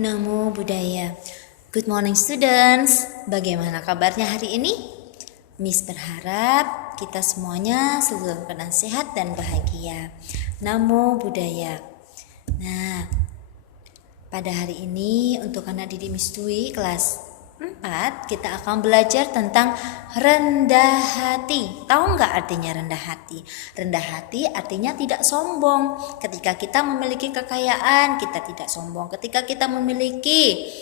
Namo Buddhaya. Good morning students. Bagaimana kabarnya hari ini? Miss berharap kita semuanya selalu dalam keadaan sehat dan bahagia. Namo Buddhaya. Nah, pada hari ini untuk anak didik Miss Dwi kelas 4 kita akan belajar tentang rendah hati. Tahu nggak artinya rendah hati? Rendah hati artinya tidak sombong. Ketika kita memiliki kekayaan, kita tidak sombong. Ketika kita memiliki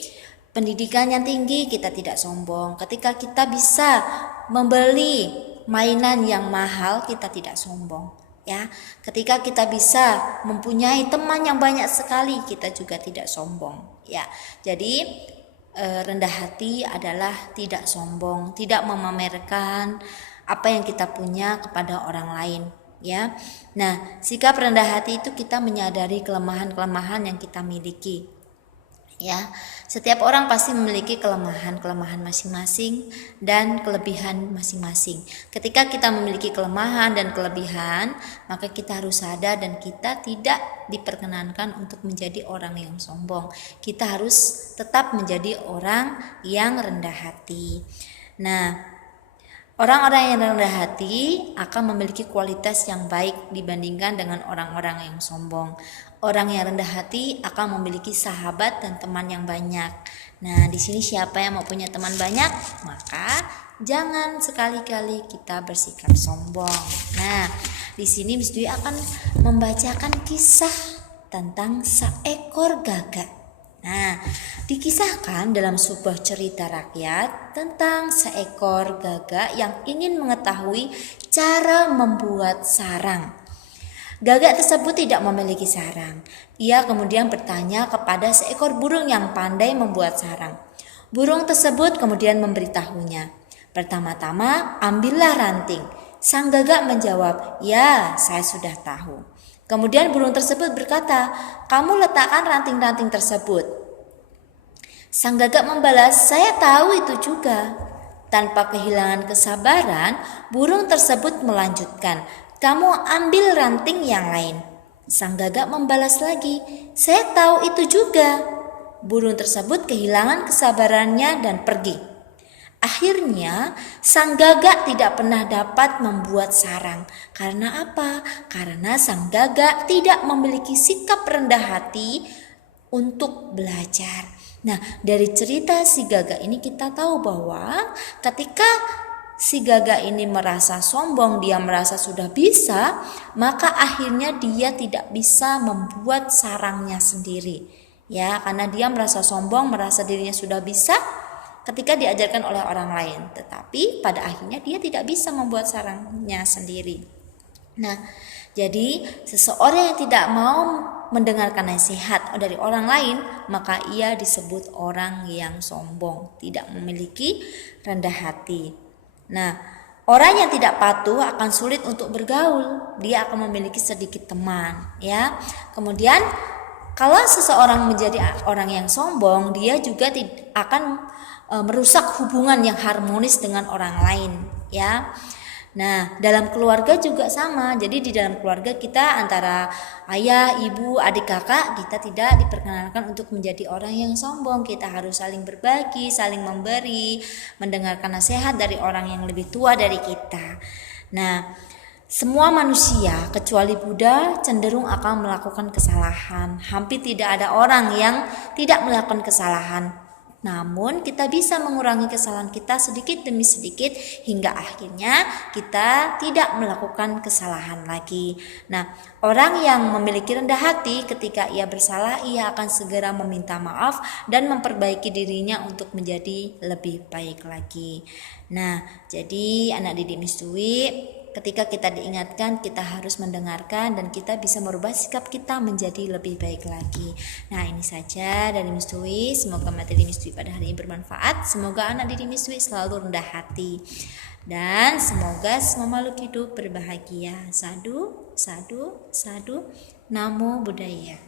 pendidikan yang tinggi, kita tidak sombong. Ketika kita bisa membeli mainan yang mahal, kita tidak sombong. Ya, ketika kita bisa mempunyai teman yang banyak sekali, kita juga tidak sombong. Ya, jadi rendah hati adalah tidak sombong, tidak memamerkan apa yang kita punya kepada orang lain, ya. Nah, sikap rendah hati itu kita menyadari kelemahan-kelemahan yang kita miliki. Ya, setiap orang pasti memiliki kelemahan masing-masing dan kelebihan masing-masing. Ketika kita memiliki kelemahan dan kelebihan, maka kita harus sadar dan kita tidak diperkenankan untuk menjadi orang yang sombong. Kita harus tetap menjadi orang yang rendah hati. Nah, orang-orang yang rendah hati akan memiliki kualitas yang baik dibandingkan dengan orang-orang yang sombong. Orang yang rendah hati akan memiliki sahabat dan teman yang banyak. Nah, di sini siapa yang mau punya teman banyak? Maka jangan sekali-kali kita bersikap sombong. Nah, di sini Miss Dwi akan membacakan kisah tentang seekor gagak. Nah, dikisahkan dalam sebuah cerita rakyat tentang seekor gagak yang ingin mengetahui cara membuat sarang. Gagak tersebut tidak memiliki sarang. Ia kemudian bertanya kepada seekor burung yang pandai membuat sarang. Burung tersebut kemudian memberitahunya. Pertama-tama, ambillah ranting. Sang gagak menjawab, "Ya, saya sudah tahu." Kemudian burung tersebut berkata, "Kamu letakkan ranting-ranting tersebut." Sang gagak membalas, "Saya tahu itu juga." Tanpa kehilangan kesabaran, burung tersebut melanjutkan, "Kamu ambil ranting yang lain." Sang gagak membalas lagi, "Saya tahu itu juga." Burung tersebut kehilangan kesabarannya dan pergi. Akhirnya, sang gagak tidak pernah dapat membuat sarang. Karena apa? Karena sang gagak tidak memiliki sikap rendah hati untuk belajar. Nah, dari cerita si gagak ini kita tahu bahwa ketika si gagak ini merasa sombong, dia merasa sudah bisa, maka akhirnya dia tidak bisa membuat sarangnya sendiri. Ya, karena dia merasa sombong, merasa dirinya sudah bisa ketika diajarkan oleh orang lain. Tetapi pada akhirnya dia tidak bisa membuat sarangnya sendiri. Nah, jadi seseorang yang tidak mau mendengarkan nasihat dari orang lain, maka ia disebut orang yang sombong, tidak memiliki rendah hati. Nah, orang yang tidak patuh akan sulit untuk bergaul. Dia akan memiliki sedikit teman, ya. Kemudian kalau seseorang menjadi orang yang sombong, dia juga akan merusak hubungan yang harmonis dengan orang lain, ya. Nah, dalam keluarga juga sama. Jadi di dalam keluarga kita antara ayah, ibu, adik, kakak, kita tidak diperkenankan untuk menjadi orang yang sombong. Kita harus saling berbagi, saling memberi, mendengarkan nasihat dari orang yang lebih tua dari kita. Nah, semua manusia kecuali Buddha cenderung akan melakukan kesalahan. Hampir tidak ada orang yang tidak melakukan kesalahan. Namun kita bisa mengurangi kesalahan kita sedikit demi sedikit hingga akhirnya kita tidak melakukan kesalahan lagi. Nah, orang yang memiliki rendah hati ketika ia bersalah, ia akan segera meminta maaf dan memperbaiki dirinya untuk menjadi lebih baik lagi. Nah, jadi anak didik Miss Dwi, ketika kita diingatkan, kita harus mendengarkan dan kita bisa merubah sikap kita menjadi lebih baik lagi. Nah, ini saja dari Miss Dwi. Semoga materi Miss Dwi pada hari ini bermanfaat. Semoga anak didik Miss Dwi selalu rendah hati. Dan semoga semua makhluk hidup berbahagia. Sadu, sadu, sadu. Namo Buddhaya.